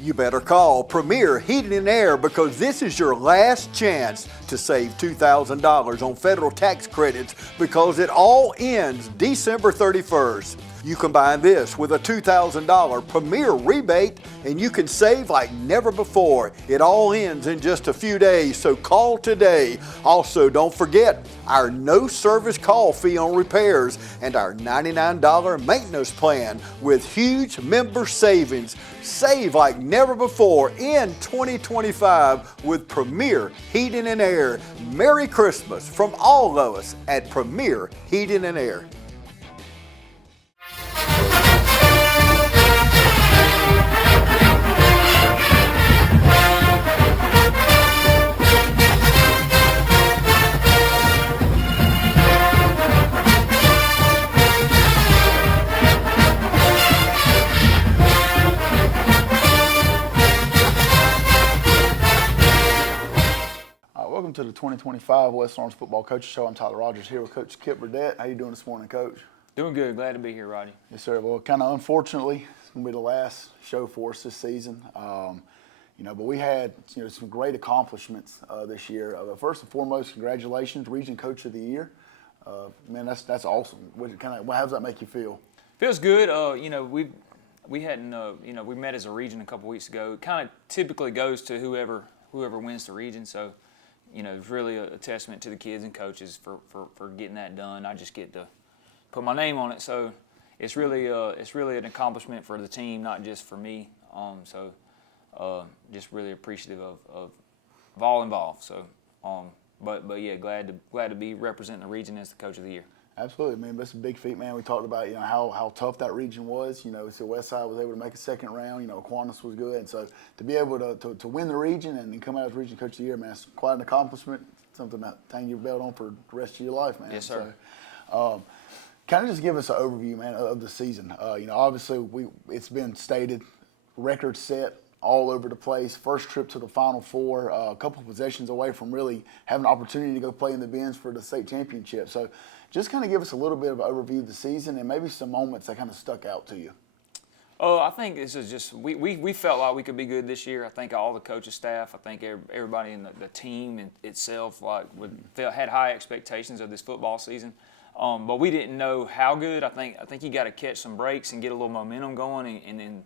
You better call Premier Heating and Air because this is your last chance to save $2,000 on federal tax credits because it all ends December 31st. You combine this with a $2,000 Premier rebate and you can save like never before. It all ends in just a few days, so call today. Also, don't forget our no service call fee on repairs and our $99 maintenance plan with huge member savings. Save like never before in 2025 with Premier Heating and Air. Merry Christmas from all of us at Premier Heating and Air. Welcome to the 2025 West Orange Football Coaches Show. I'm Tyler Rogers here with Coach Kip Burdett. How you doing this morning, Coach? Doing good. Glad to be here, Roddy. Yes, sir. Well, kind of unfortunately, it's going to be the last show for us this season. But we had some great accomplishments this year. First and foremost, congratulations, Region Coach of the Year. Man, that's how does that make you feel? Feels good. We met as a region a couple weeks ago. It kind of typically goes to whoever wins the region. So, it's really a testament to the kids and coaches for getting that done. I just get to put my name on it. So it's really an accomplishment for the team, not just for me. Just really appreciative of all involved. So, but yeah, glad to be representing the region as the Coach of the Year. Absolutely, man. That's a big feat, man. We talked about how tough that region was. So West Side was able to make a second round. Aquinas was good, and so to be able to win the region and then come out as Region Coach of the Year, man, it's quite an accomplishment. Something that hang your belt on for the rest of your life, man. Yes, sir. So, kind of just give us an overview, man, of the season. Obviously it's been stated, record set all over the place. First trip to the Final Four, a couple of possessions away from really having an opportunity to go play in the Benz for the state championship. So just kind of give us a little bit of an overview of the season and maybe some moments that kind of stuck out to you. I think this is just we felt like we could be good this year. I think all the coaching staff, I think everybody in the team itself had high expectations of this football season. But we didn't know how good. I think you got to catch some breaks and get a little momentum going and then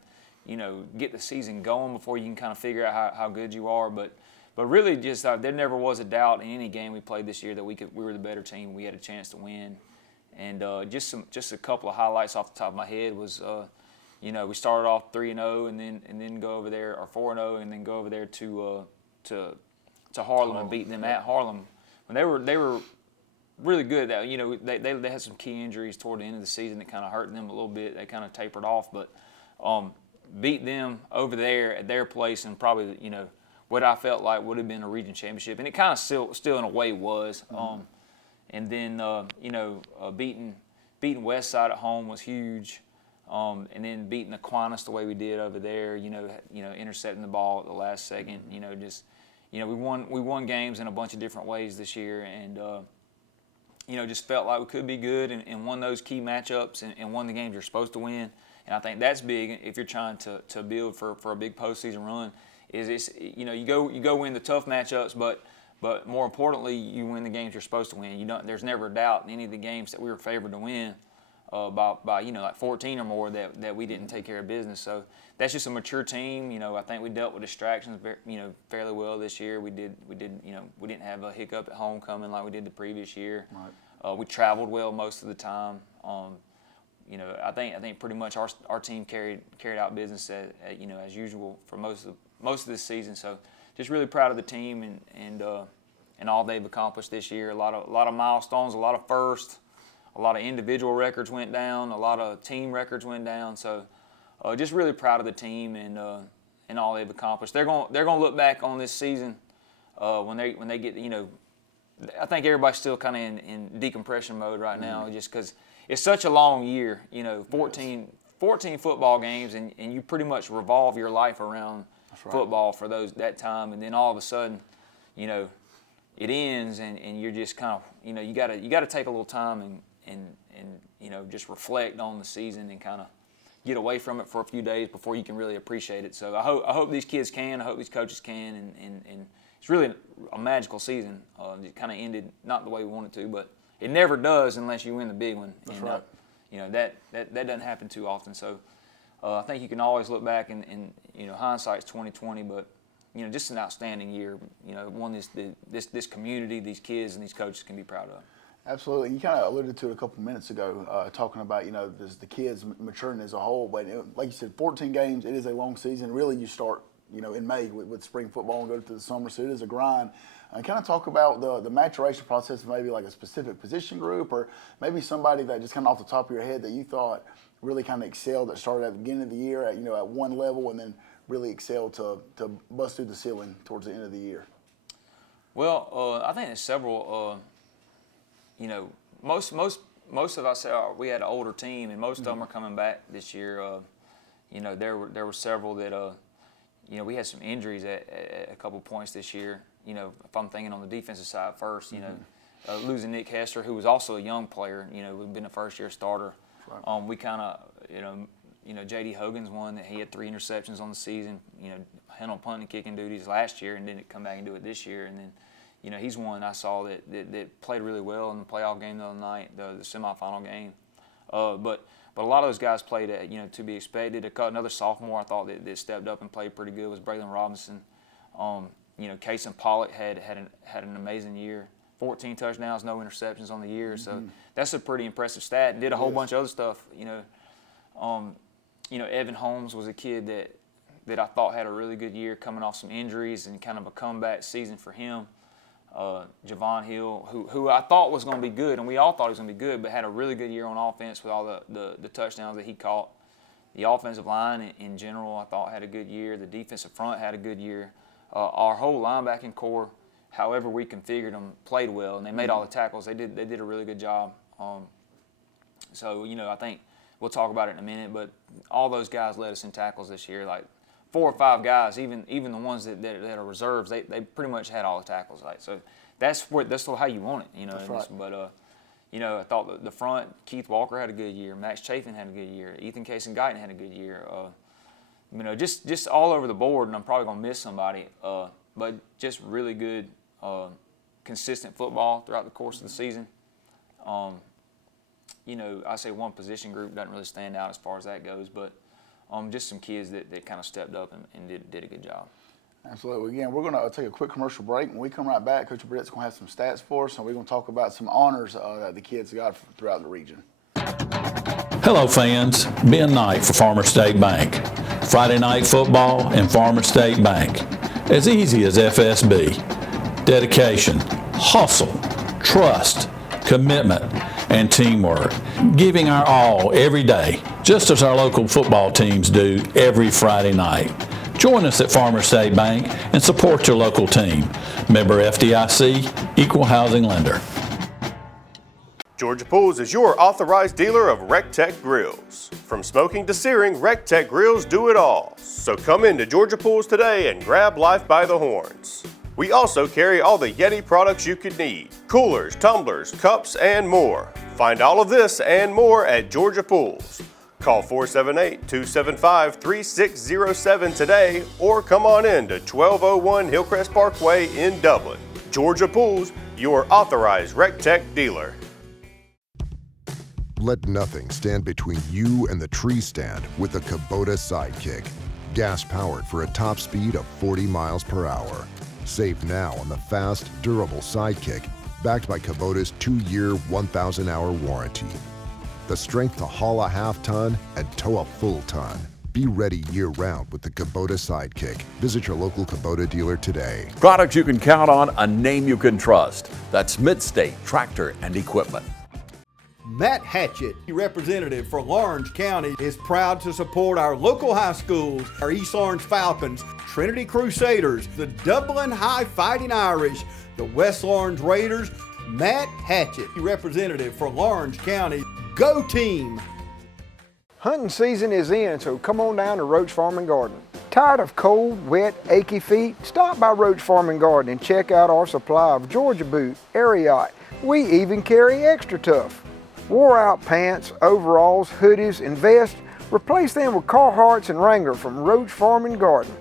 get the season going before you can kind of figure out how good you are. But really, just there never was a doubt in any game we played this year that we were the better team. We had a chance to win, and just a couple of highlights off the top of my head was, we started off 3-0 and then go over there, or 4-0, and then go over there to Harlem and beat them at Harlem. When they were really good. That they had some key injuries toward the end of the season that kind of hurt them a little bit. They kind of tapered off, but beat them over there at their place and probably what I felt like would have been a region championship, and it kind of still in a way was. And then beating West Side at home was huge, and then beating Aquinas the way we did over there. Intercepting the ball at the last second. We won games in a bunch of different ways this year, and just felt like we could be good and won those key matchups and won the games you're supposed to win. And I think that's big if you're trying to build for a big postseason run. You go win the tough matchups, but more importantly, you win the games you're supposed to win. There's never a doubt in any of the games that we were favored to win by like 14 or more that we didn't take care of business. So that's just a mature team. I think we dealt with distractions fairly well this year. We didn't have a hiccup at homecoming like we did the previous year. Right. We traveled well most of the time. I think pretty much our team carried out business as usual for most of this season. So just really proud of the team and all they've accomplished this year. A lot of milestones, a lot of firsts, a lot of individual records went down, a lot of team records went down. So just really proud of the team and all they've accomplished. They're going to look back on this season when they get I think everybody's still kind of in decompression mode right now, just because it's such a long year. 14 football games, and you pretty much revolve your life around football for that time, and then all of a sudden, it ends, and you're just kind of you got to take a little time and just reflect on the season and kind of get away from it for a few days before you can really appreciate it. So I hope these kids can. I hope these coaches can. And it's really a magical season. It kind of ended not the way we wanted to, but it never does unless you win the big one. That's and, right. That doesn't happen too often. So I think you can always look back and hindsight's 20/20, but just an outstanding year. One this community, these kids, and these coaches can be proud of. Absolutely. You kind of alluded to it a couple minutes ago, talking about the kids maturing as a whole. But like you said, 14 games. It is a long season. Really, you start in May with spring football and go through the summer, so it is a grind. And kind of talk about the maturation process of maybe like a specific position group, or maybe somebody that just kind of off the top of your head that you thought really kind of excelled, that started at the beginning of the year at one level and then really excelled to bust through the ceiling towards the end of the year. Well, I think there's several. Most of us we had an older team, and most of them are coming back this year. There were several that we had some injuries at a couple points this year. If I'm thinking on the defensive side first, losing Nick Hester, who was also a young player, who'd been a first-year starter. Right. We kind of, J.D. Hogan's one that he had 3 interceptions on the season. Handled punting and kicking duties last year, and didn't come back and do it this year. And then, he's one I saw that played really well in the playoff game the other night, the semifinal game. But a lot of those guys played to be expected. Another sophomore I thought that stepped up and played pretty good was Braylon Robinson. Kason Pollock had an amazing year. 14 touchdowns, no interceptions on the year. So that's a pretty impressive stat. And did a whole bunch of other stuff. Evan Holmes was a kid that I thought had a really good year, coming off some injuries and kind of a comeback season for him. Javon Hill, who I thought was going to be good, and we all thought he was going to be good, but had a really good year on offense with all the touchdowns that he caught. The offensive line in general I thought had a good year. The defensive front had a good year. Our whole linebacking core, however we configured them, played well, and they made all the tackles. They did a really good job. So I think we'll talk about it in a minute, but all those guys led us in tackles this year. Like 4 or 5 guys, even the ones that are reserves, they pretty much had all the tackles. Like, so that's how you want it. That's right. But I thought the front, Keith Walker had a good year. Max Chafin had a good year. Ethan Kason-Guyton had a good year. Just all over the board, and I'm probably gonna miss somebody. But just really good, consistent football throughout the course of the season. I say one position group doesn't really stand out as far as that goes, but just some kids that kind of stepped up and did a good job. Absolutely. Again, we're going to take a quick commercial break. When we come right back, Coach Brett's going to have some stats for us, and we're going to talk about some honors that the kids got throughout the region. Hello fans, Ben Knight for Farmer State Bank. Friday night football and Farmer State Bank. As easy as FSB. Dedication, hustle, trust, commitment, and teamwork. Giving our all every day, just as our local football teams do every Friday night. Join us at Farmer State Bank and support your local team. Member FDIC, Equal Housing Lender. Georgia Pools is your authorized dealer of RecTech grills. From smoking to searing, RecTech grills do it all. So come into Georgia Pools today and grab life by the horns. We also carry all the Yeti products you could need. Coolers, tumblers, cups, and more. Find all of this and more at Georgia Pools. Call 478-275-3607 today or come on in to 1201 Hillcrest Parkway in Dublin. Georgia Pools, your authorized RecTech dealer. Let nothing stand between you and the tree stand with the Kubota Sidekick. Gas-powered for a top speed of 40 miles per hour. Save now on the fast, durable Sidekick, backed by Kubota's 2-year, 1,000-hour warranty. The strength to haul a half-ton and tow a full ton. Be ready year-round with the Kubota Sidekick. Visit your local Kubota dealer today. Products you can count on, a name you can trust. That's Midstate Tractor and Equipment. Matt Hatchett, representative for Lawrence County, is proud to support our local high schools, our East Lawrence Falcons, Trinity Crusaders, the Dublin High Fighting Irish, the West Lawrence Raiders. Matt Hatchett, representative for Lawrence County. Go team! Hunting season is in, so come on down to Roach Farm and Garden. Tired of cold, wet, achy feet? Stop by Roach Farm and Garden and check out our supply of Georgia Boot, Ariat. We even carry Extra Tough. Wore out pants, overalls, hoodies, and vests, Replace them with Carhartts and Wrangler from Roach Farm and Garden.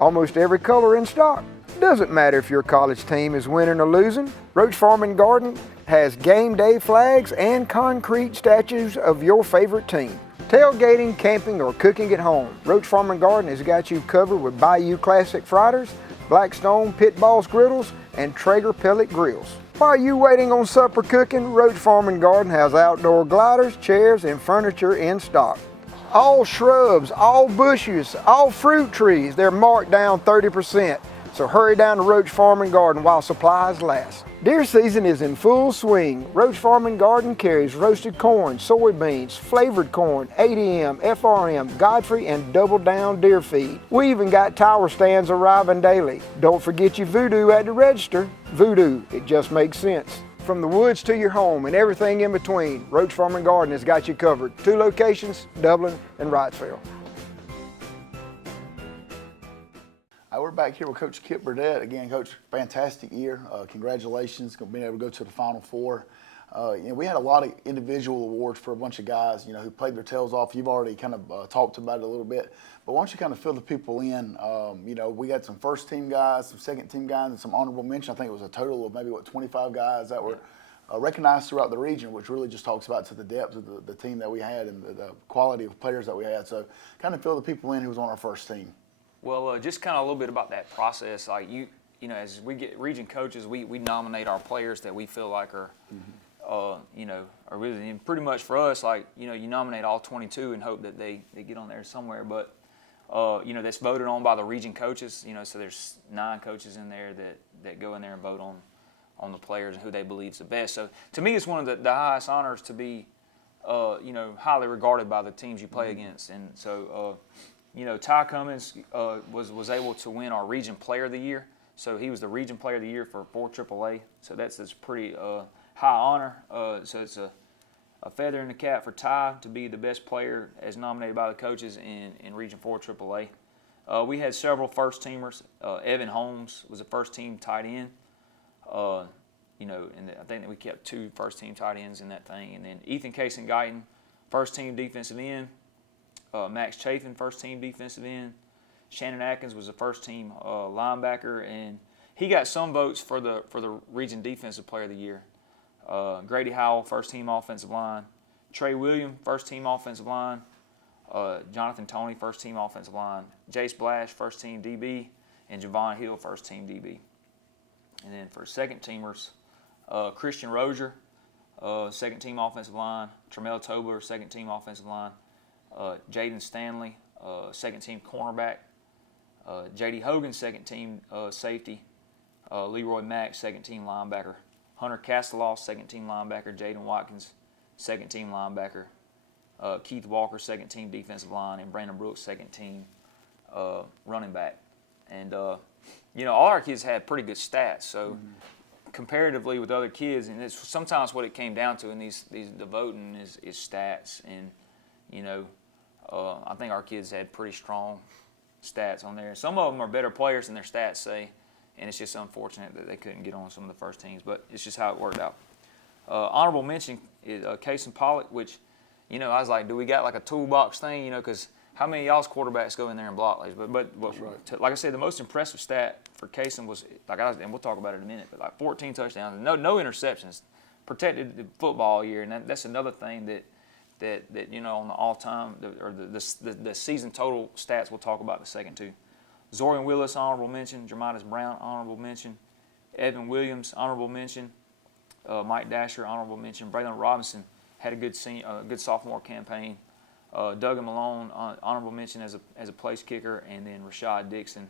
Almost every color in stock. Doesn't matter if your college team is winning or losing. Roach Farm and Garden has game day flags and concrete statues of your favorite team. Tailgating, camping, or cooking at home, Roach Farm and Garden has got you covered with Bayou Classic Fridays, Blackstone Pit Balls griddles, and Traeger pellet grills. While you waiting on supper cooking, Roach Farm and Garden has outdoor gliders, chairs, and furniture in stock. All shrubs, all bushes, all fruit trees, they're marked down 30%. So hurry down to Roach Farm and Garden while supplies last. Deer season is in full swing. Roach Farm and Garden carries roasted corn, soybeans, flavored corn, ADM, FRM, Godfrey, and Double Down deer feed. We even got tower stands arriving daily. Don't forget your Voodoo at the register. Voodoo, it just makes sense. From the woods to your home and everything in between, Roach Farm and Garden has got you covered. 2 locations, Dublin and Wrightsville. We're back here with Coach Kip Burdett. Again, Coach, fantastic year. Congratulations on being able to go to the Final Four. We had a lot of individual awards for a bunch of guys, who played their tails off. You've already kind of talked about it a little bit. But why don't you kind of fill the people in? We got some first-team guys, some second-team guys, and some honorable mention. I think it was a total of maybe, 25 guys that were recognized throughout the region, which really just talks about to the depth of the team that we had and the quality of players that we had. So kind of fill the people in who was on our first team. Well, just kind of a little bit about that process. Like as we get region coaches, we nominate our players that we feel like are, are really, and pretty much for us, like, you nominate all 22 and hope that they get on there somewhere. But, that's voted on by the region coaches, so there's 9 coaches in there that go in there and vote on the players and who they believe is the best. So to me, it's one of the highest honors to be, highly regarded by the teams you play against. And so, Ty Cummins was able to win our Region Player of the Year. So he was the Region Player of the Year for 4 AAA. So that's pretty high honor. So it's a feather in the cap for Ty to be the best player as nominated by the coaches in Region 4 AAA. We had several first-teamers. Evan Holmes was a first-team tight end. And I think that we kept 2 first-team tight ends in that thing. And then Ethan Cason-Guyton, first-team defensive end. Max Chafin, first-team defensive end. Shannon Atkins was a first-team linebacker, and he got some votes for the Region Defensive Player of the Year. Grady Howell, first-team offensive line. Trey William, first-team offensive line. Jonathan Toney, first-team offensive line. Jace Blash, first-team DB, and Javon Hill, first-team DB. And then for second-teamers, Christian Rozier, second-team offensive line. Tremel Tobler, second-team offensive line. Jaden Stanley, second-team cornerback. J.D. Hogan, second-team safety. Leroy Mack, second-team linebacker. Hunter Castellaw, second-team linebacker. Jaden Watkins, second-team linebacker. Keith Walker, second-team defensive line. And Brandon Brooks, second-team running back. And, all our kids had pretty good stats. So comparatively with other kids, and it's sometimes what it came down to in the voting is stats. And, I think our kids had pretty strong stats on there. Some of them are better players than their stats say, and it's just unfortunate that they couldn't get on some of the first teams, but it's just how it worked out. Honorable mention is Cason Pollock, which, I was like, do we got like a toolbox thing, because how many of y'all's quarterbacks go in there and block lays? But right. Like I said, the most impressive stat for Cason was, and we'll talk about it in a minute, but like 14 touchdowns, no interceptions, protected the football year, and that's another thing that on the all-time or the season total stats we'll talk about in a second too. Zorian Willis, honorable mention. Jermitas Brown, honorable mention. Evan Williams, honorable mention. Mike Dasher, honorable mention. Braylon Robinson had a good sophomore campaign. Duggan Malone, honorable mention as a place kicker, and then Rashad Dixon,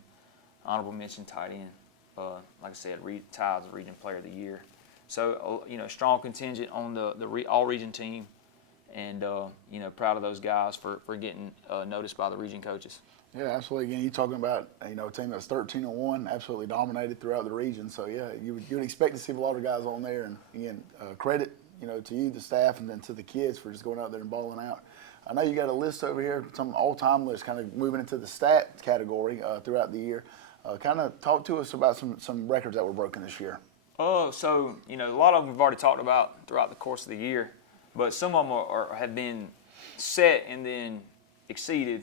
honorable mention tight end. Like I said, Ty was the Region Player of the Year. So strong contingent on the all-region team. And, proud of those guys for getting noticed by the region coaches. Yeah, absolutely. Again, you're talking about, a team that's 13-1, absolutely dominated throughout the region. So, yeah, you would expect to see a lot of guys on there. And, again, credit, to you, the staff, and then to the kids for just going out there and balling out. I know you got a list over here, some all-time lists, kind of moving into the stat category throughout the year. Kind of talk to us about some records that were broken this year. A lot of them we've already talked about throughout the course of the year. But some of them have been set and then, exceeded.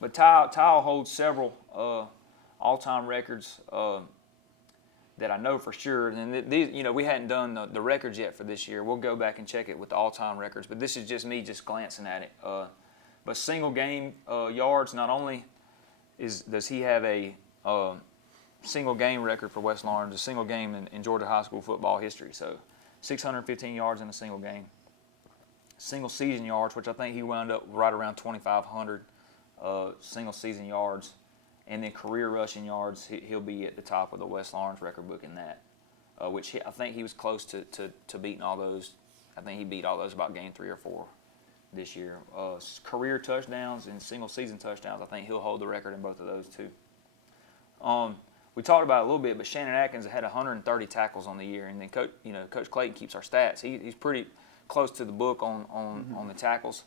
But Ty holds several all-time records that I know for sure. And these, we hadn't done the records yet for this year. We'll go back and check it with the all-time records. But this is just me just glancing at it. But single game yards, not only does he have a single game record for West Laurens, a single game in Georgia high school football history. So 615 yards in a single game. Single season yards, which I think he wound up right around 2,500 single season yards. And then career rushing yards, he'll be at the top of the West Laurens record book in that, which I think he was close to beating all those. I think he beat all those about game 3 or 4 this year. Career touchdowns and single season touchdowns, I think he'll hold the record in both of those too. We talked about it a little bit, but Shannon Atkins had 130 tackles on the year, and then Coach Clayton keeps our stats. He's pretty close to the book on the tackles.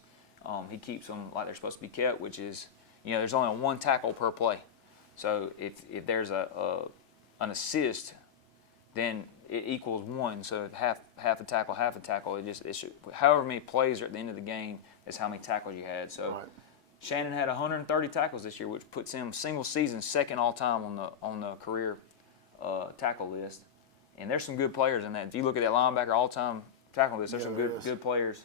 He keeps them like they're supposed to be kept, which is, there's only one tackle per play. So if there's an assist, then it equals 1. So half a tackle, it should, however many plays are at the end of the game is how many tackles you had. So right. Shannon had 130 tackles this year, which puts him single season second all time on the career tackle list. And there's some good players in that. If you look at that linebacker all time tackle list, there's some good players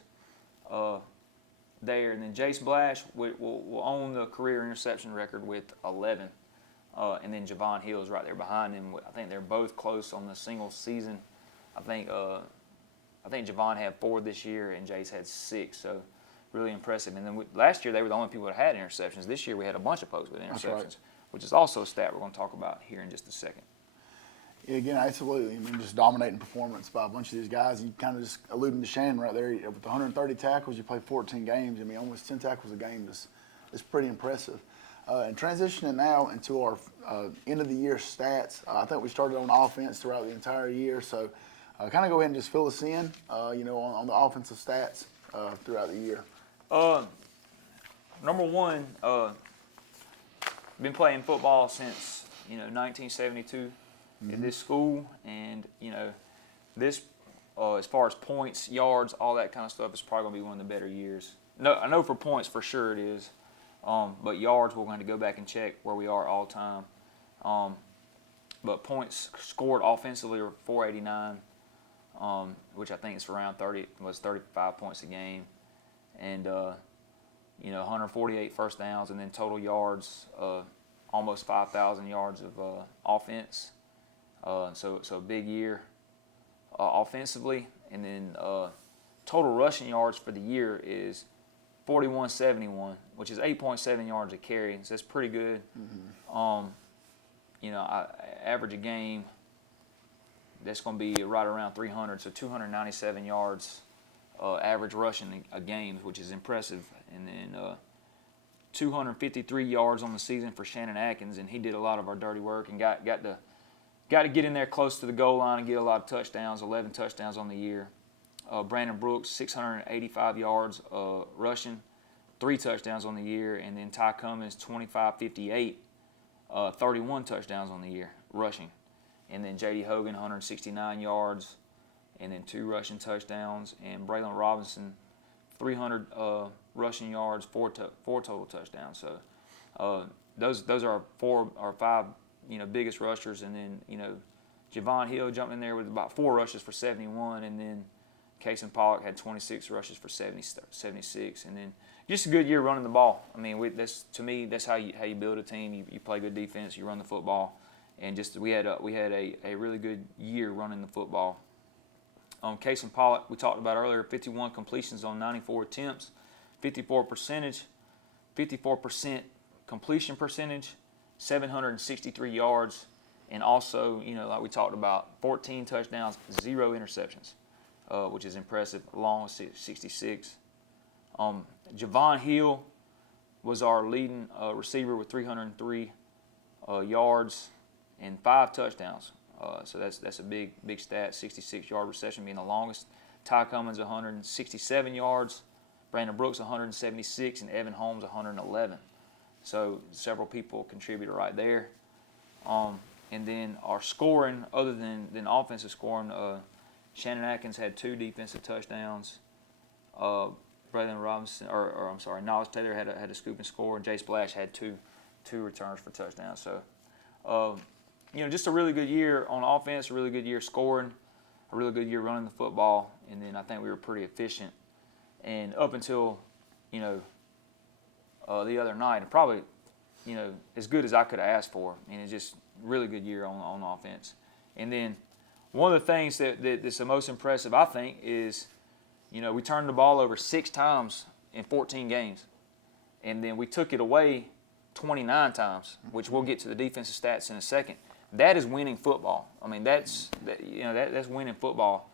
there. And then Jace Blash will own the career interception record with 11. And then Javon Hill is right there behind him. I think they're both close on the single season. I think Javon had 4 this year and Jace had 6. So really impressive. And then last year they were the only people that had interceptions. This year we had a bunch of folks with interceptions, right, which is also a stat we're going to talk about here in just a second. Yeah, again, absolutely. I mean, just dominating performance by a bunch of these guys. You kind of just alluding to Shannon right there. With 130 tackles, you play 14 games. I mean, almost 10 tackles a game is pretty impressive. And transitioning now into our end-of-the-year stats, I think we started on offense throughout the entire year. So kind of go ahead and just fill us in, on the offensive stats throughout the year. Number one, been playing football since 1972 at this school, and this as far as points, yards, all that kind of stuff is probably going to be one of the better years. No, I know for points for sure it is, but yards we're going to go back and check where we are all time. But points scored offensively are 489, which I think is around 35 points a game. And 148 first downs, and then total yards, almost 5,000 yards of offense. So a big year offensively, and then total rushing yards for the year is 4171, which is 8.7 yards a carry. So that's pretty good. Mm-hmm. I average a game that's going to be right around 300, so 297 yards. Average rushing a game, which is impressive, and then 253 yards on the season for Shannon Atkins, and he did a lot of our dirty work and got to get in there close to the goal line and get a lot of touchdowns, 11 touchdowns on the year. Brandon Brooks, 685 yards rushing, 3 touchdowns on the year, and then Ty Cummins, 2558, 31 touchdowns on the year rushing, and then J.D. Hogan, 169 yards. And then 2 rushing touchdowns, and Braylon Robinson, 300 rushing yards, 4 total touchdowns. So those are 4 or 5 biggest rushers, and then Javon Hill jumped in there with about 4 rushes for 71, and then Kason Pollock had 26 rushes for 76, and then just a good year running the ball. I mean, to me that's how you build a team. You play good defense, you run the football, and we had a really good year running the football. Kason Pollock, we talked about earlier, 51 completions on 94 attempts, 54% completion percentage, 763 yards, and also, like we talked about, 14 touchdowns, 0 interceptions, which is impressive, along with 66. Javon Hill was our leading receiver with 303 yards and 5 touchdowns. So that's a big stat. 66-yard reception being the longest. Ty Cummins 167 yards, Brandon Brooks 176, and Evan Holmes 111. So several people contributed right there. And then our scoring, other than offensive scoring, Shannon Atkins had 2 defensive touchdowns. Braylon Robinson, or I'm sorry, Knowledge Taylor had a scoop and score, and Jay Splash had two returns for touchdowns. So, just a really good year on offense, a really good year scoring, a really good year running the football, and then I think we were pretty efficient. And up until, the other night, and probably, as good as I could have asked for. And it's just really good year on offense. And then one of the things that's the most impressive, I think, is, we turned the ball over 6 times in 14 games. And then we took it away 29 times, which we'll get to the defensive stats in a second. That is winning football. I mean, that's winning football.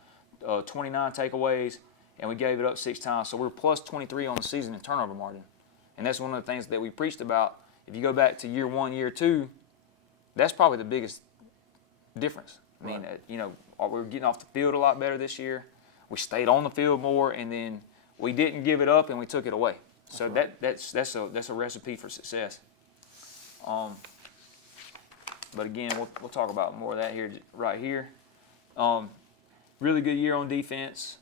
29 takeaways, and we gave it up 6 times. So we're plus 23 on the season in turnover margin. And that's one of the things that we preached about. If you go back to year 1, year 2, that's probably the biggest difference. I mean, we're getting off the field a lot better this year. We stayed on the field more, and then we didn't give it up, and we took it away. So that's a recipe for success. But again, we'll talk about more of that right here. Really good year on defense.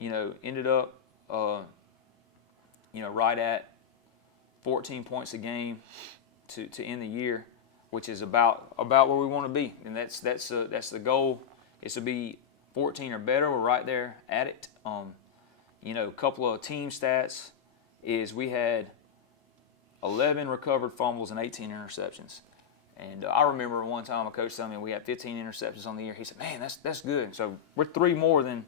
Ended up right at 14 points a game to end the year, which is about where we want to be, and that's the goal, is to be 14 or better. We're right there at it. A couple of team stats is we had 11 recovered fumbles and 18 interceptions. And I remember one time a coach telling me we had 15 interceptions on the year. He said, "Man, that's good." So we're 3 more than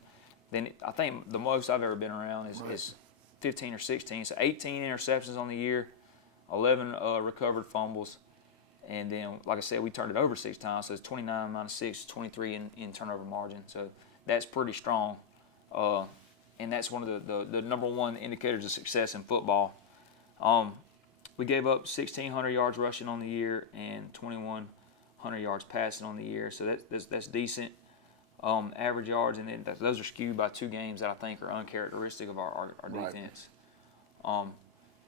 I think the most I've ever been around is 15 or 16. So 18 interceptions on the year, 11 recovered fumbles, and then, like I said, we turned it over 6 times. So it's 29 minus 6, 23 in turnover margin. So that's pretty strong, and that's one of the number one indicators of success in football. We gave up 1,600 yards rushing on the year and 2,100 yards passing on the year. So that's decent. Average yards, and then those are skewed by 2 games that I think are uncharacteristic of our defense.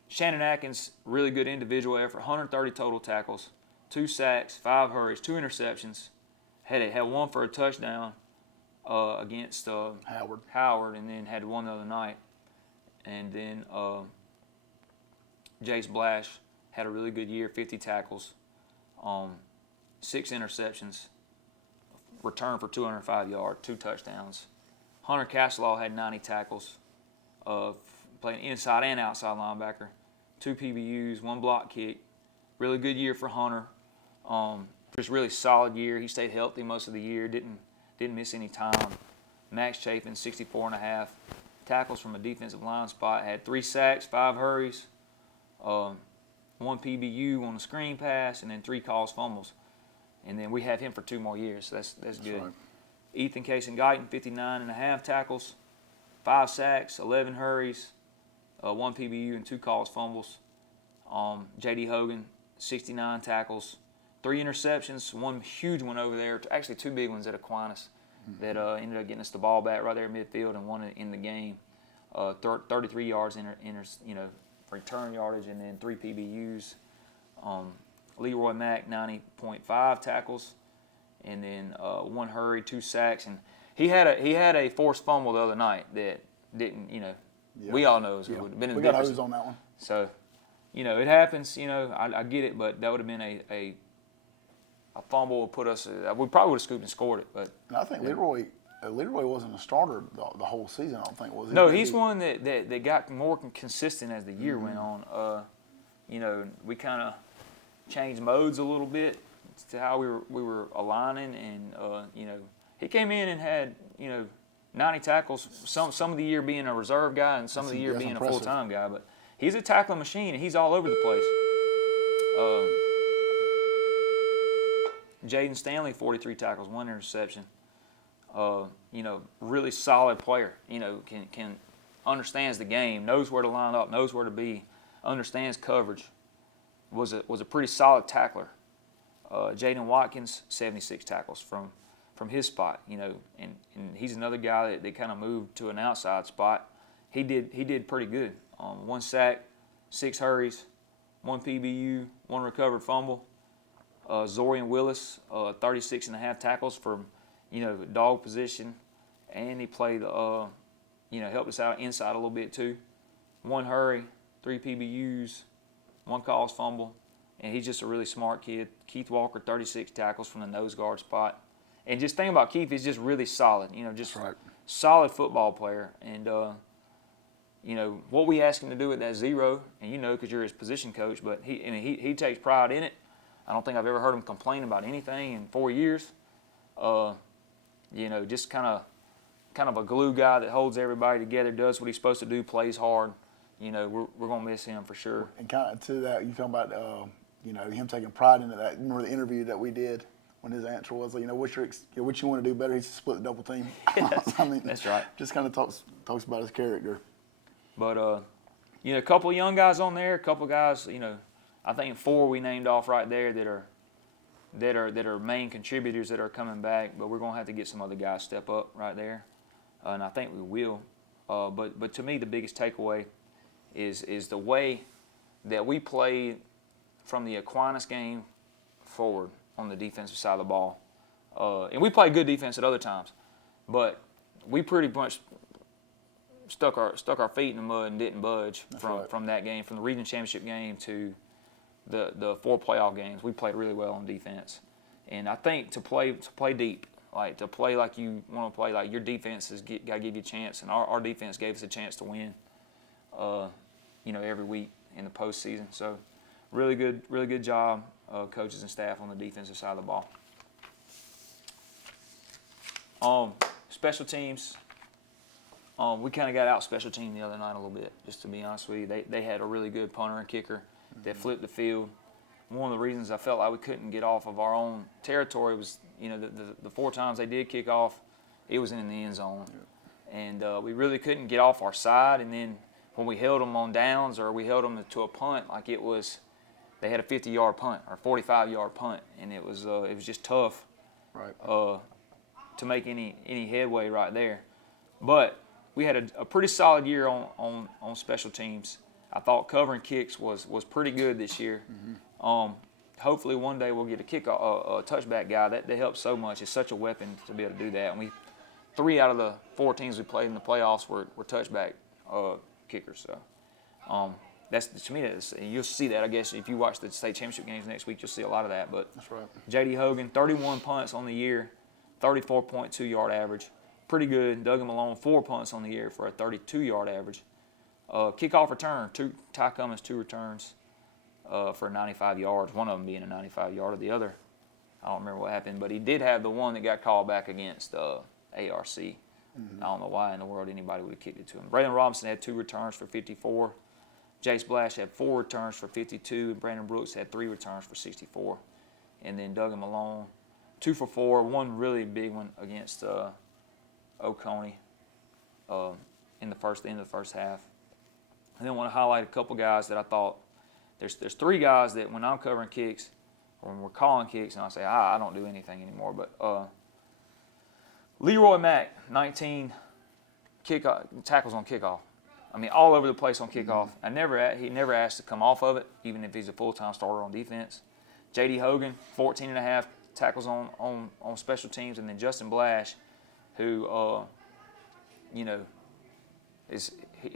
Shannon Atkins, really good individual effort, 130 total tackles, 2 sacks, 5 hurries, 2 interceptions. Had one for a touchdown against Howard, and then had one the other night. And then Jace Blash had a really good year, 50 tackles, 6 interceptions, returned for 205 yards, 2 touchdowns. Hunter Castelaw had 90 tackles, playing inside and outside linebacker, 2 PBUs, 1 block kick. Really good year for Hunter. Just really solid year. He stayed healthy most of the year, didn't miss any time. Max Chapin, 64.5 tackles from a defensive line spot, had 3 sacks, 5 hurries, 1 PBU on a screen pass, and then 3 caused fumbles. And then we have him for 2 more years, so that's good. Right. Ethan Casey-Guyton, 59.5 tackles, 5 sacks, 11 hurries, 1 PBU, and 2 caused fumbles. J.D. Hogan, 69 tackles, 3 interceptions, 1 huge one over there, actually 2 big ones at Aquinas that ended up getting us the ball back right there in midfield and 1 in the game. 33 yards return yardage, and then 3 PBUs. Leroy Mack, 90.5 tackles, and then 1 hurry, 2 sacks, and he had a forced fumble the other night that didn't, we all know it would have been. We got hose on that one. So, it happens. I get it, but that would have been a fumble would put us. We probably would have scooped and scored it, but. And I think Leroy wasn't a starter the whole season. I don't think, was he? No, he's one that got more consistent as the year went on. We kind of changed modes a little bit to how we were aligning, and he came in and had 90 tackles. Some of the year being a reserve guy, and some of the year being impressive. A full-time guy. But he's a tackling machine, and he's all over the place. Jaden Stanley, 43 tackles, 1 interception. Really solid player. Can understands the game, knows where to line up, knows where to be, understands coverage. Was a pretty solid tackler. Jaden Watkins, 76 tackles from his spot. And he's another guy that kind of moved to an outside spot. He did pretty good. 1 sack, 6 hurries, 1 PBU, 1 recovered fumble. Zorian Willis, 36.5 tackles from dog position, and he played helped us out inside a little bit too. 1 hurry, 3 PBUs, 1 caused fumble, and he's just a really smart kid. Keith Walker, 36 tackles from the nose guard spot. And just think about Keith, he's just really solid, just solid football player. And, what we ask him to do with that 0, and because you're his position coach, but he takes pride in it. I don't think I've ever heard him complain about anything in 4 years. Just kind of a glue guy that holds everybody together, does what he's supposed to do, plays hard. We're going to miss him for sure. And kind of to that, you talking about, him taking pride into that. Remember the interview that we did when his answer was, what you want to do better? He's to split the double team. That's right. Just kind of talks about his character. But, a couple of young guys on there, a couple of guys, I think 4 we named off right there that are main contributors that are coming back, but we're going to have to get some other guys step up right there, and I think we will. But to me, the biggest takeaway is the way that we played from the Aquinas game forward on the defensive side of the ball. And we played good defense at other times, but we pretty much stuck our feet in the mud and didn't budge from that game, from the region championship game to the 4 playoff games. We played really well on defense. And I think to play deep, to play like you want to play, like your defense has got to give you a chance, and our defense gave us a chance to win, every week in the postseason. So really good job, coaches and staff on the defensive side of the ball. Special teams, we kind of got out special team the other night a little bit, just to be honest with you. They had a really good punter and kicker that flipped the field. One of the reasons I felt like we couldn't get off of our own territory was, the 4 times they did kick off, it was in the end zone. Yeah. And we really couldn't get off our side. And then when we held them on downs or we held them to a punt, they had a 50-yard punt or 45-yard punt, and it was just tough to make any headway right there. But we had a pretty solid year on special teams. I thought covering kicks was pretty good this year. Hopefully one day we'll get a touchback guy. That helps so much. It's such a weapon to be able to do that. And 3 out of the 4 teams we played in the playoffs were touchback kickers. So that's, to me, you'll see that, I guess, if you watch the state championship games next week, you'll see a lot of that. But that's right. J.D. Hogan, 31 punts on the year, 34.2-yard average. Pretty good. Doug Malone, 4 punts on the year for a 32-yard average. Kickoff return, Ty Cummins, 2 returns for 95 yards, one of them being a 95-yarder. The other, I don't remember what happened, but he did have the one that got called back against ARC. I don't know why in the world anybody would have kicked it to him. Braylon Robinson had 2 returns for 54. Jace Blash had 4 returns for 52, and Brandon Brooks had 3 returns for 64. And then Doug Malone, 2 for 4, one really big one against Oconee in the end of the first half. And then I want to highlight a couple guys that I thought, there's 3 guys that when I'm covering kicks, or when we're calling kicks, and I say, I don't do anything anymore. But Leroy Mack, 19 tackles on kickoff. I mean, all over the place on kickoff. He never asked to come off of it, even if he's a full-time starter on defense. J.D. Hogan, 14.5 tackles on special teams. And then Justin Blash, who,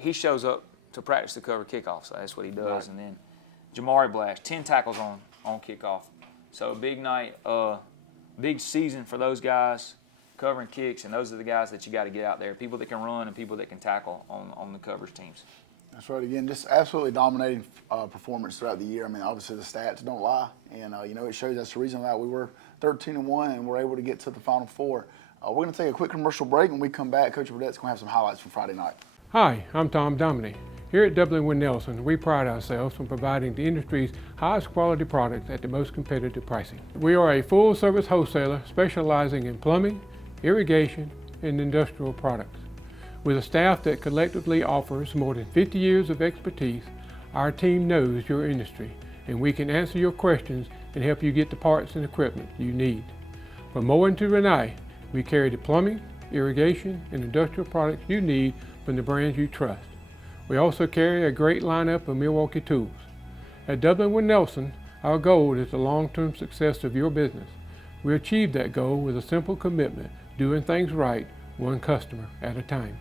he shows up to practice to cover kickoff, so that's what he does. Right. And then Jamari Blash, 10 tackles on kickoff. So big night, big season for those guys covering kicks, and those are the guys that you got to get out there, people that can run and people that can tackle on the coverage teams. That's right. Again, just absolutely dominating performance throughout the year. I mean, obviously the stats don't lie, and it shows that's the reason why we were 13-1 and we're able to get to the Final Four. We're going to take a quick commercial break. When we come back, Coach Burdett's going to have some highlights from Friday night. Hi, I'm Tom Domine. Here at W. Nelson, we pride ourselves on providing the industry's highest quality products at the most competitive pricing. We are a full-service wholesaler specializing in plumbing, irrigation, and industrial products. With a staff that collectively offers more than 50 years of expertise, our team knows your industry, and we can answer your questions and help you get the parts and equipment you need. From Moen to Renee, we carry the plumbing, irrigation, and industrial products you need from the brands you trust. We also carry a great lineup of Milwaukee tools. At W. Nelson, our goal is the long-term success of your business. We achieve that goal with a simple commitment, doing things right, one customer at a time.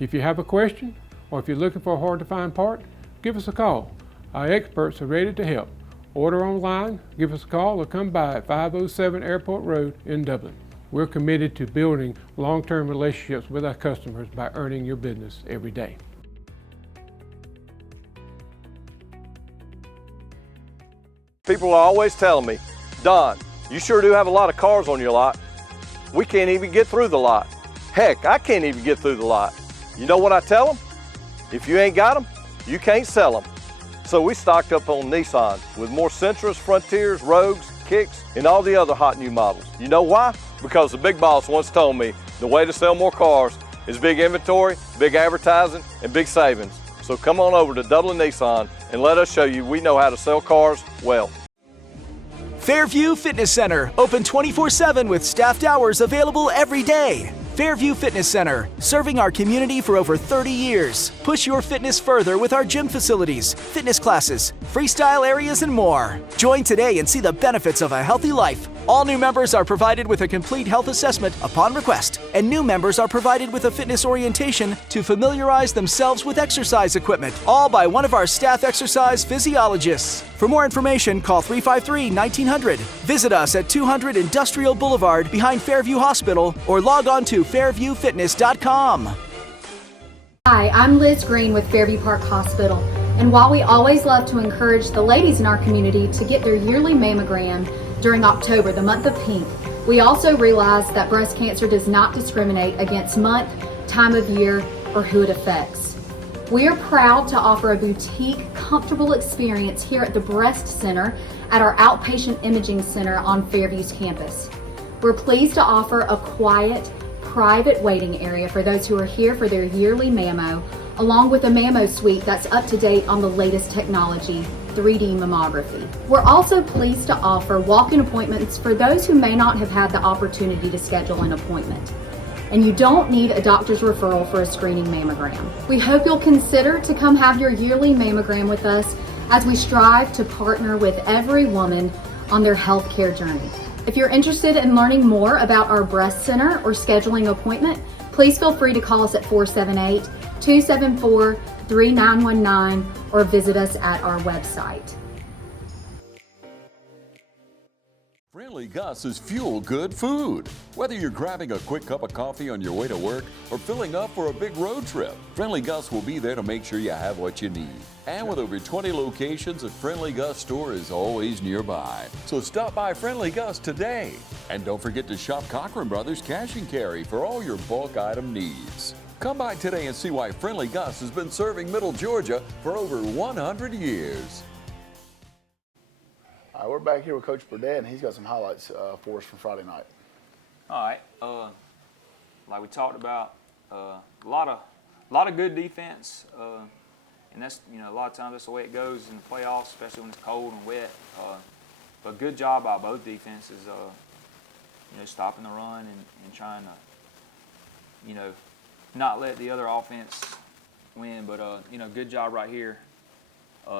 If you have a question or if you're looking for a hard-to-find part, give us a call. Our experts are ready to help. Order online, give us a call, or come by at 507 Airport Road in Dublin. We're committed to building long-term relationships with our customers by earning your business every day. People are always telling me, Don, you sure do have a lot of cars on your lot. We can't even get through the lot. Heck, I can't even get through the lot. You know what I tell them? If you ain't got them, you can't sell them. So we stocked up on Nissan with more Sentras, Frontiers, Rogues, Kicks, and all the other hot new models. You know why? Because the big boss once told me the way to sell more cars is big inventory, big advertising, and big savings. So come on over to Dublin Nissan and let us show you we know how to sell cars well. Fairview Fitness Center, open 24/7 with staffed hours available every day. Fairview Fitness Center, serving our community for over 30 years. Push your fitness further with our gym facilities, fitness classes, freestyle areas, and more. Join today and see the benefits of a healthy life. All new members are provided with a complete health assessment upon request, and new members are provided with a fitness orientation to familiarize themselves with exercise equipment, all by one of our staff exercise physiologists. For more information, call 353-1900. Visit us at 200 Industrial Boulevard behind Fairview Hospital, or log on to fairviewfitness.com. Hi, I'm Liz Green with Fairview Park Hospital, and while we always love to encourage the ladies in our community to get their yearly mammogram during October, the month of pink, we also realize that breast cancer does not discriminate against month, time of year, or who it affects. We are proud to offer a boutique, comfortable experience here at the Breast Center at our outpatient imaging center on Fairview's campus. We're pleased to offer a quiet, private waiting area for those who are here for their yearly mammo, along with a mammo suite that's up to date on the latest technology, 3D mammography. We're also pleased to offer walk-in appointments for those who may not have had the opportunity to schedule an appointment. And you don't need a doctor's referral for a screening mammogram. We hope you'll consider to come have your yearly mammogram with us as we strive to partner with every woman on their healthcare journey. If you're interested in learning more about our breast center or scheduling an appointment, please feel free to call us at 478-274-3919 or visit us at our website. Friendly Gus is fuel-good food. Whether you're grabbing a quick cup of coffee on your way to work or filling up for a big road trip, Friendly Gus will be there to make sure you have what you need. And with over 20 locations, a Friendly Gus store is always nearby. So stop by Friendly Gus today. And don't forget to shop Cochran Brothers Cash and Carry for all your bulk item needs. Come by today and see why Friendly Gus has been serving Middle Georgia for over 100 years. All right, we're back here with Coach Burdett, and he's got some highlights for us from Friday night. All right, like we talked about, a lot of good defense, and that's, a lot of times that's the way it goes in the playoffs, especially when it's cold and wet. But good job by both defenses, stopping the run and trying to, not let the other offense win. But good job right here.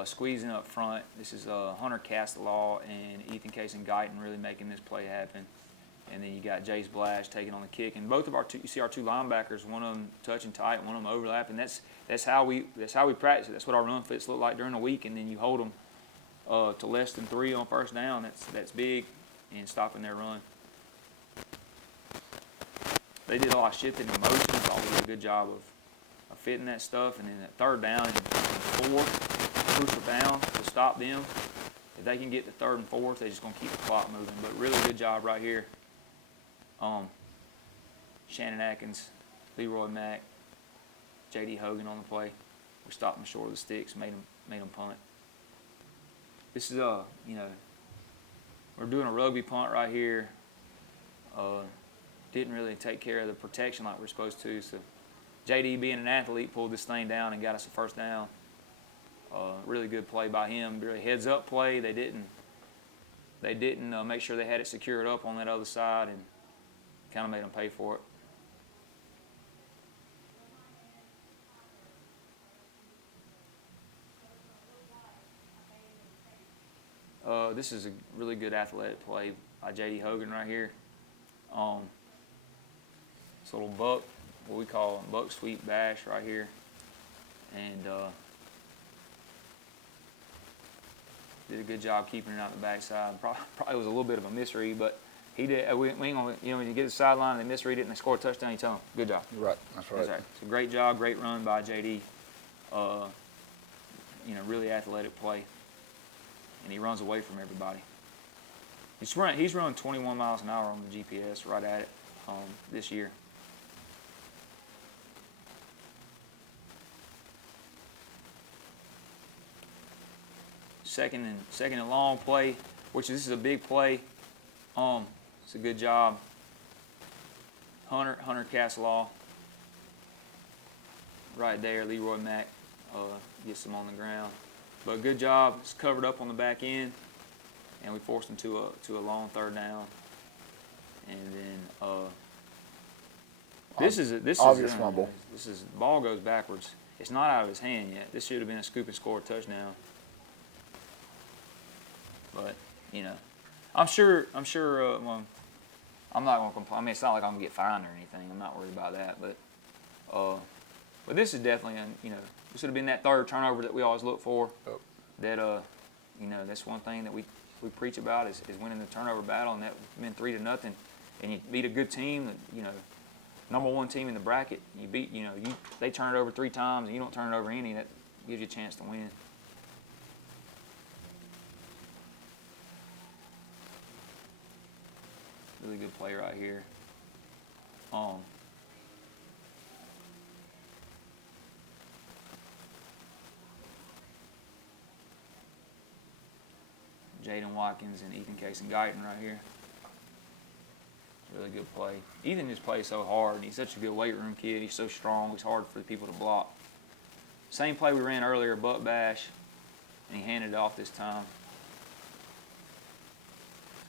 Squeezing up front. This is Hunter Castelaw and Ethan Case-Guyton really making this play happen. And then you got Jace Blash taking on the kick. And both of our two linebackers, one of them touching tight, one of them overlapping. That's how we practice it. That's what our run fits look like during the week. And then you hold them to less than 3 on first down. That's big in stopping their run. They did a lot of shifting in motion. So we did a good job of fitting that stuff. And then at third down and 4. Crucial down to stop them. If they can get to 3rd and 4th, they're just going to keep the clock moving. But really good job right here. Shannon Atkins, Leroy Mack, J.D. Hogan on the play. We stopped them short of the sticks, made them punt. This is we're doing a rugby punt right here. Didn't really take care of the protection like we're supposed to. So J.D. being an athlete pulled this thing down and got us a first down. Really good play by him. Really heads up play. They didn't make sure they had it secured up on that other side and kind of made them pay for it. This is a really good athletic play by J.D. Hogan right here. This little buck what we call a buck sweep bash right here. And did a good job keeping it out the backside. Probably was a little bit of a misread, but he did. We ain't gonna, when you get the sideline and they misread it and they score a touchdown, you tell them, good job. Right, that's right. That's right. It's a great job, great run by JD. Really athletic play. And he runs away from everybody. He's run 21 miles an hour on the GPS, right at it, this year. Second and long play, this is a big play. It's a good job. Hunter Castlaw, right there. Leroy Mack gets him on the ground, but good job. It's covered up on the back end, and we forced him to a long third down. And then this obvious fumble. The ball goes backwards. It's not out of his hand yet. This should have been a scoop and score touchdown. But I'm sure. Well, I'm not gonna complain. I mean, it's not like I'm gonna get fined or anything. I'm not worried about that. But this is definitely, this would have been that third turnover that we always look for. Oh. That that's one thing that we preach about is winning the turnover battle, and that's been 3-0. And you beat a good team, number one team in the bracket. You beat, they turn it over 3 times, and you don't turn it over any. That gives you a chance to win. Really good play right here. Jaden Watkins and Ethan Case and Guyton right here. Really good play. Ethan just plays so hard. He's such a good weight room kid. He's so strong. He's hard for the people to block. Same play we ran earlier, butt bash, and he handed it off this time.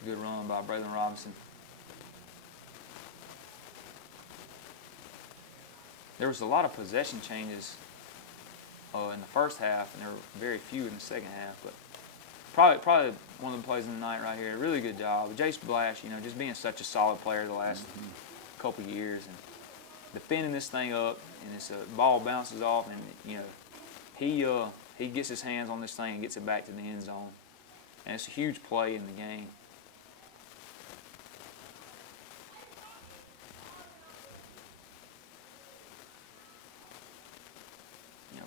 Good run by Braylon Robinson. There was a lot of possession changes in the first half, and there were very few in the second half. But probably one of the plays of the night right here. Really good job. Jace Blash, just being such a solid player the last couple years, and defending this thing up, and this ball bounces off, and he gets his hands on this thing and gets it back to the end zone, and it's a huge play in the game.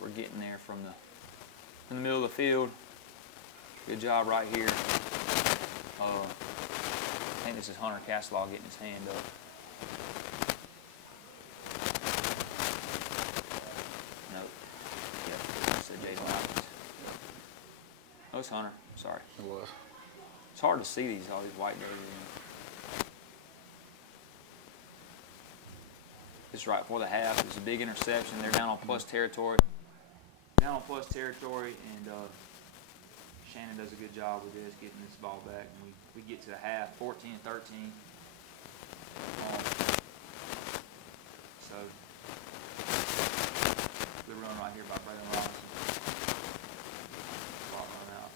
We're getting there from the middle of the field. Good job right here. I think this is Hunter Castlaw getting his hand up. Nope. Yep, that's Jaden Watkins. Oh, it's Hunter. Sorry. It was. It's hard to see all these white jerseys. This is right before the half. It's a big interception. They're down on plus territory. And Shannon does a good job with this, getting this ball back. And we get to the half, 14-13. So, good run right here by Braylon Robinson. Ball run out.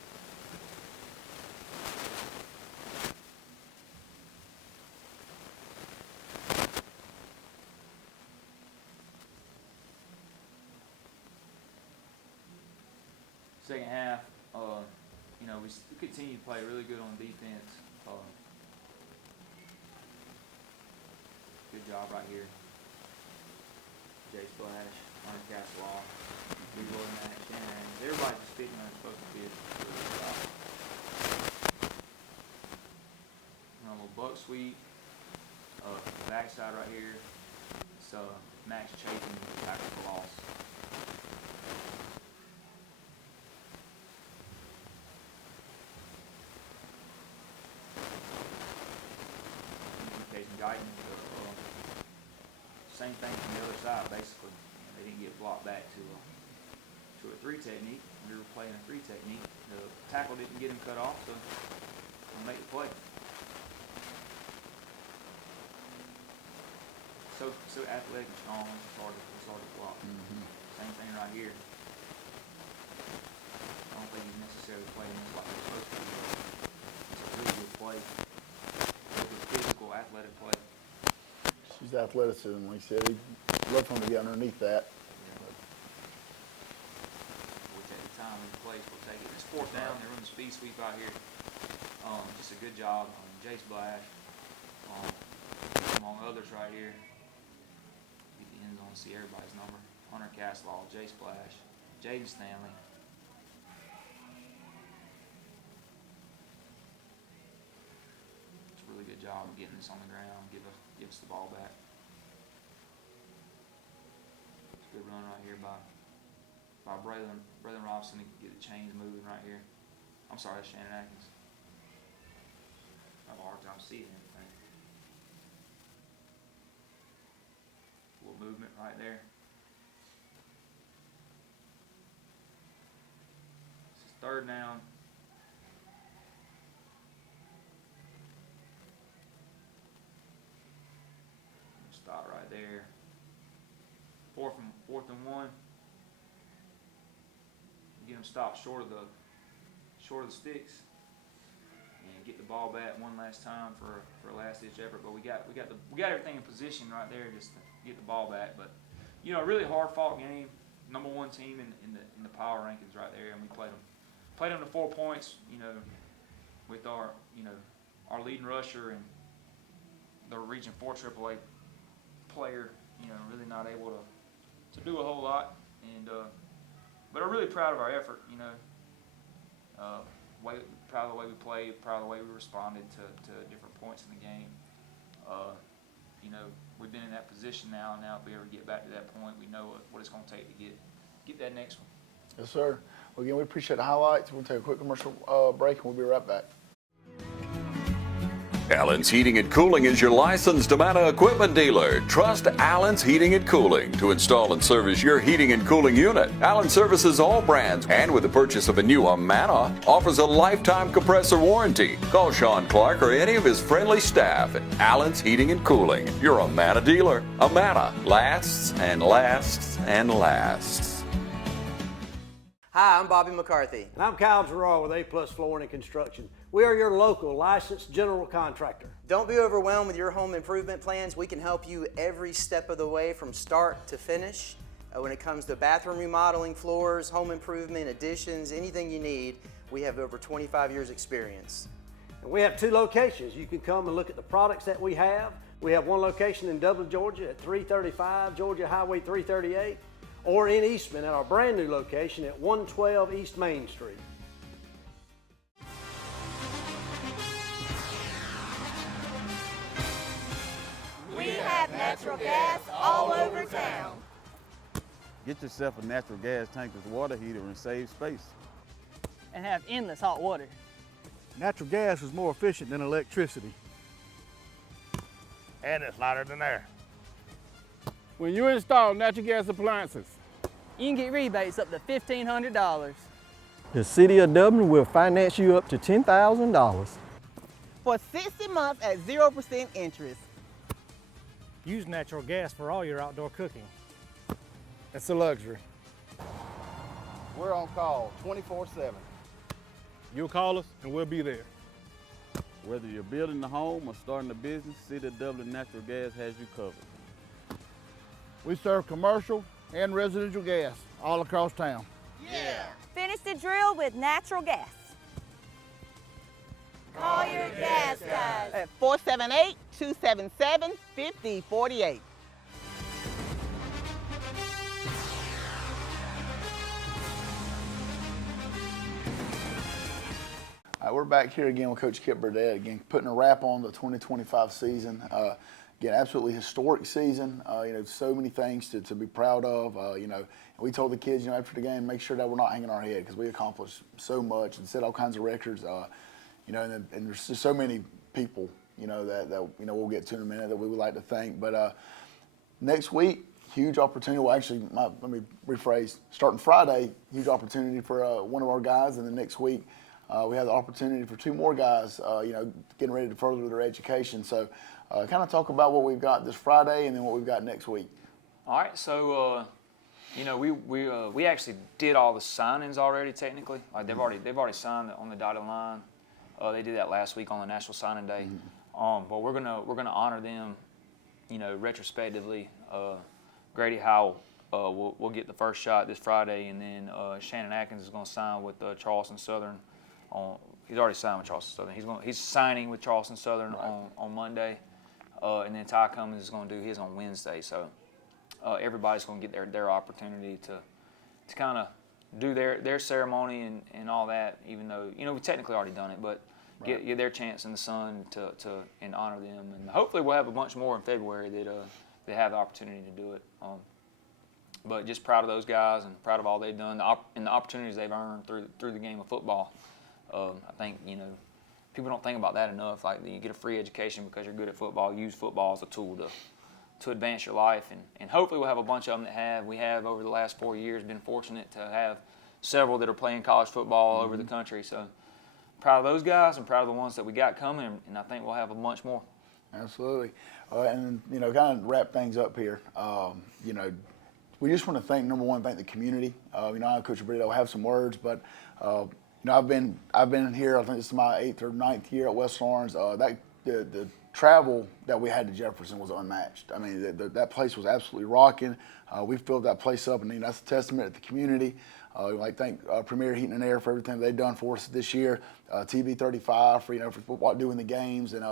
Second half, we continue to play really good on defense. Good job right here. Jay Splash, Hunter Castlaw, Leroy Mack, Shannon. Everybody just fitting where they're supposed to fit. Really good job. A little buck sweep. Backside right here. It's Max Chapin, tackle for loss. Guyton, same thing from the other side, basically. They didn't get blocked back to a 3 technique. We were playing a 3 technique. The tackle didn't get him cut off, so we'll make the play. So athletic and strong. It's hard to block. Same thing right here. I don't think he's necessarily playing this like he's supposed to. It's a really good play. Physical, athletic play. She's athleticism, like he said. love for him to get underneath that. We'll take the time and the place. We'll take it. It's fourth down. They run the speed sweep out here. Just a good job on Jace Blash, among others right here. Get the end zone, see everybody's number. Hunter Castle, Jace Blash, Jaden Stanley. It's a really good job of getting this on the ground. Give us the ball back. It's a good run right here by Braylon Robson to get the chains moving right here. I'm sorry, that's Shannon Atkins. I have a hard time seeing anything. A little movement right there. This is third down. Stop right there. Fourth and 1. Get them stopped short of the sticks, and get the ball back one last time for a last ditch effort. But we got everything in position right there just to get the ball back. But really hard fought game. Number 1 team in the power rankings right there, and we played them to 4 points. With our leading rusher and the Region 4 AAA player. Really not able to do a whole lot, and but I'm really proud of our effort. Proud of the way we played, proud of the way we responded to different points in the game. We've been in that position now, and now if we ever get back to that point, we know what it's going to take to get that next one. Yes, sir. Well, again, we appreciate the highlights. We'll take a quick commercial break, and we'll be right back. Allen's Heating and Cooling is your licensed Amana equipment dealer. Trust Allen's Heating and Cooling to install and service your heating and cooling unit. Allen services all brands, and with the purchase of a new Amana, offers a lifetime compressor warranty. Call Sean Clark or any of his friendly staff at Allen's Heating and Cooling, your Amana dealer. Amana lasts and lasts and lasts. Hi, I'm Bobby McCarthy. And I'm Kyle Gerard with A+ Flooring and Construction. We are your local licensed general contractor. Don't be overwhelmed with your home improvement plans. We can help you every step of the way from start to finish. When it comes to bathroom remodeling, floors, home improvement, additions, anything you need, we have over 25 years experience. And we have 2 locations. You can come and look at the products that we have. We have one location in Dublin, Georgia at 335 Georgia Highway 338, or in Eastman at our brand new location at 112 East Main Street. We have natural gas all over town. Get yourself a natural gas tankless water heater and save space. And have endless hot water. Natural gas is more efficient than electricity. And it's lighter than air. When you install natural gas appliances, you can get rebates up to $1,500. The City of Dublin will finance you up to $10,000. For 60 months at 0% interest. Use natural gas for all your outdoor cooking. It's a luxury. We're on call 24/7. You'll call us and we'll be there. Whether you're building a home or starting a business, City of Dublin Natural Gas has you covered. We serve commercial and residential gas all across town. Yeah! Finish the drill with natural gas. Call your gas guys at 478-277-5048. All right, we're back here again with Coach Kip Burdett, again putting a wrap on the 2025 season. Again, absolutely historic season. So many things to be proud of. We told the kids, after the game, make sure that we're not hanging our head because we accomplished so much and set all kinds of records. And there's just so many people, that we'll get to in a minute that we would like to thank. But next week, huge opportunity. Well, actually, let me rephrase. Starting Friday, huge opportunity for one of our guys, and then next week we have the opportunity for 2 more guys, getting ready to further their education. So, kind of talk about what we've got this Friday and then what we've got next week. All right, so we actually did all the signings already. Technically, like they've already signed on the dotted line. They did that last week on the National Signing Day. But we're gonna honor them, retrospectively. Grady Howell will get the first shot this Friday, and then Shannon Atkins is going to sign with Charleston Southern. He's already signed with Charleston Southern. He's signing with Charleston Southern on Monday, and then Ty Cummins is going to do his on Wednesday. So everybody's going to get their opportunity to kind of do their ceremony and all that. Even though we technically already done it, but get their chance in the sun to honor them, and hopefully we'll have a bunch more in February that have the opportunity to do it. But just proud of those guys and proud of all they've done and the opportunities they've earned through the game of football. I think people don't think about that enough. Like, you get a free education because you're good at football. Use football as a tool to advance your life, and hopefully we'll have a bunch of them that have. We have over the last 4 years been fortunate to have several that are playing college football all over the country. So proud of those guys and proud of the ones that we got coming, and I think we'll have a bunch more. Absolutely. And kind of wrap things up here. We just want to thank, number one, thank the community. I, Coach Brito, will have some words, but I've been here. I think this is my 8th or 9th year at West Lawrence. The travel that we had to Jefferson was unmatched. I mean, that place was absolutely rocking. We filled that place up, and that's a testament to the community. I thank Premier Heating and Air for everything they've done for us this year. TV 35 for doing the games, and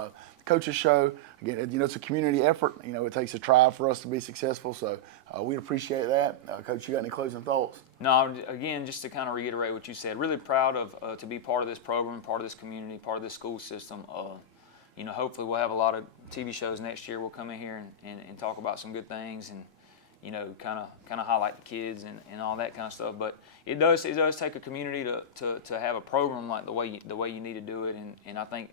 Coach's Show. Again, it's a community effort. It takes a tribe for us to be successful. So we appreciate that. Coach, you got any closing thoughts? No, again, just to kind of reiterate what you said. Really proud of to be part of this program, part of this community, part of this school system. Hopefully we'll have a lot of TV shows next year. We'll come in here and talk about some good things and kind of highlight the kids and all that kind of stuff. But it does take a community to have a program like the way you need to do it. And I think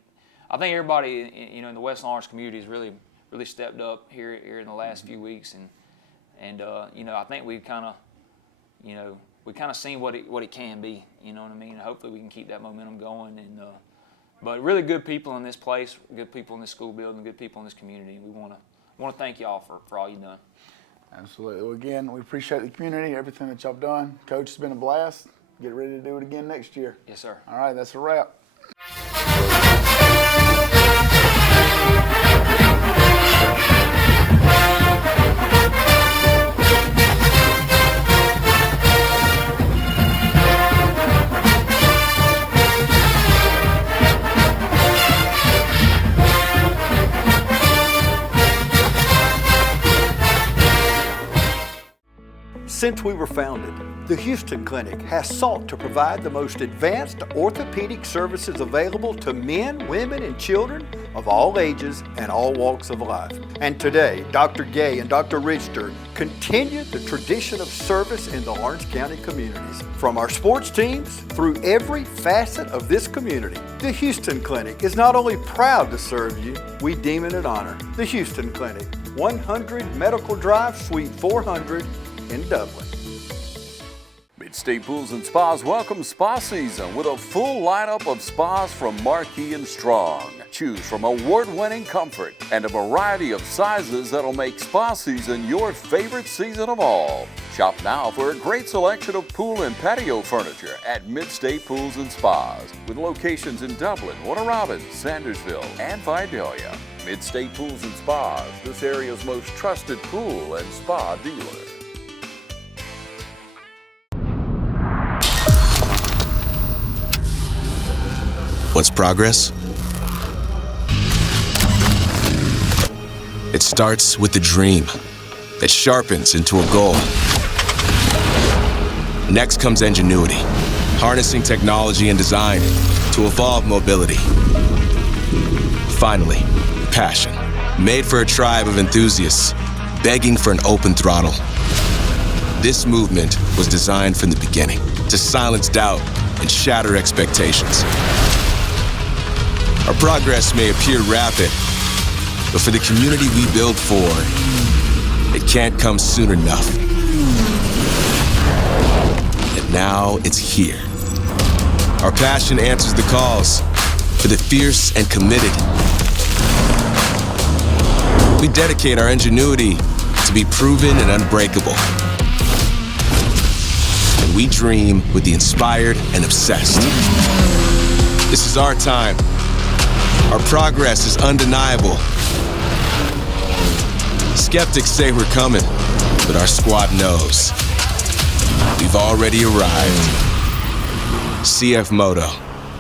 everybody in the West Lawrence community has really stepped up here in the last few weeks, and I think we've kind of seen what it can be. You know what I mean? Hopefully we can keep that momentum going. But really good people in this place, good people in this school building, good people in this community. We want to thank y'all for all you've done. Absolutely. Well, again, we appreciate the community, everything that y'all done. Coach, it's been a blast. Get ready to do it again next year. Yes, sir. All right, that's a wrap. Since we were founded, the Houston Clinic has sought to provide the most advanced orthopedic services available to men, women, and children of all ages and all walks of life. And today, Dr. Gay and Dr. Richter continue the tradition of service in the Lawrence County communities. From our sports teams through every facet of this community, the Houston Clinic is not only proud to serve you, we deem it an honor. The Houston Clinic, 100 Medical Drive, Suite 400 in Dublin. Mid-State Pools and Spas welcomes spa season with a full lineup of spas from Marquee and Strong. Choose from award-winning comfort and a variety of sizes that'll make spa season your favorite season of all. Shop now for a great selection of pool and patio furniture at Mid-State Pools and Spas with locations in Dublin, Warner Robins, Sandersville, and Vidalia. Mid-State Pools and Spas, this area's most trusted pool and spa dealer. What's progress? It starts with the dream that sharpens into a goal. Next comes ingenuity, harnessing technology and design to evolve mobility. Finally, passion, made for a tribe of enthusiasts, begging for an open throttle. This movement was designed from the beginning to silence doubt and shatter expectations. Our progress may appear rapid, but for the community we build for, it can't come soon enough. And now it's here. Our passion answers the calls for the fierce and committed. We dedicate our ingenuity to be proven and unbreakable. And we dream with the inspired and obsessed. This is our time. Our progress is undeniable. Skeptics say we're coming, but our squad knows. We've already arrived. CF Moto.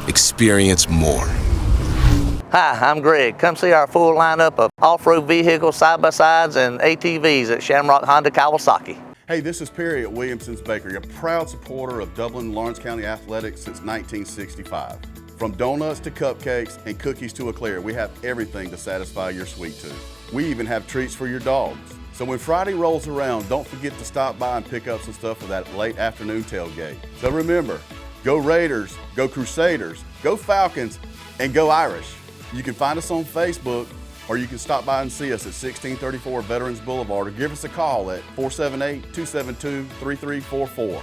Experience more. Hi, I'm Greg. Come see our full lineup of off-road vehicles, side-by-sides, and ATVs at Shamrock Honda Kawasaki. Hey, this is Perry at Williamson's Bakery, a proud supporter of Dublin and Lawrence County athletics since 1965. From donuts to cupcakes and cookies to eclair, we have everything to satisfy your sweet tooth. We even have treats for your dogs. So when Friday rolls around, don't forget to stop by and pick up some stuff for that late afternoon tailgate. So remember, go Raiders, go Crusaders, go Falcons, and go Irish. You can find us on Facebook, or you can stop by and see us at 1634 Veterans Boulevard, or give us a call at 478-272-3344.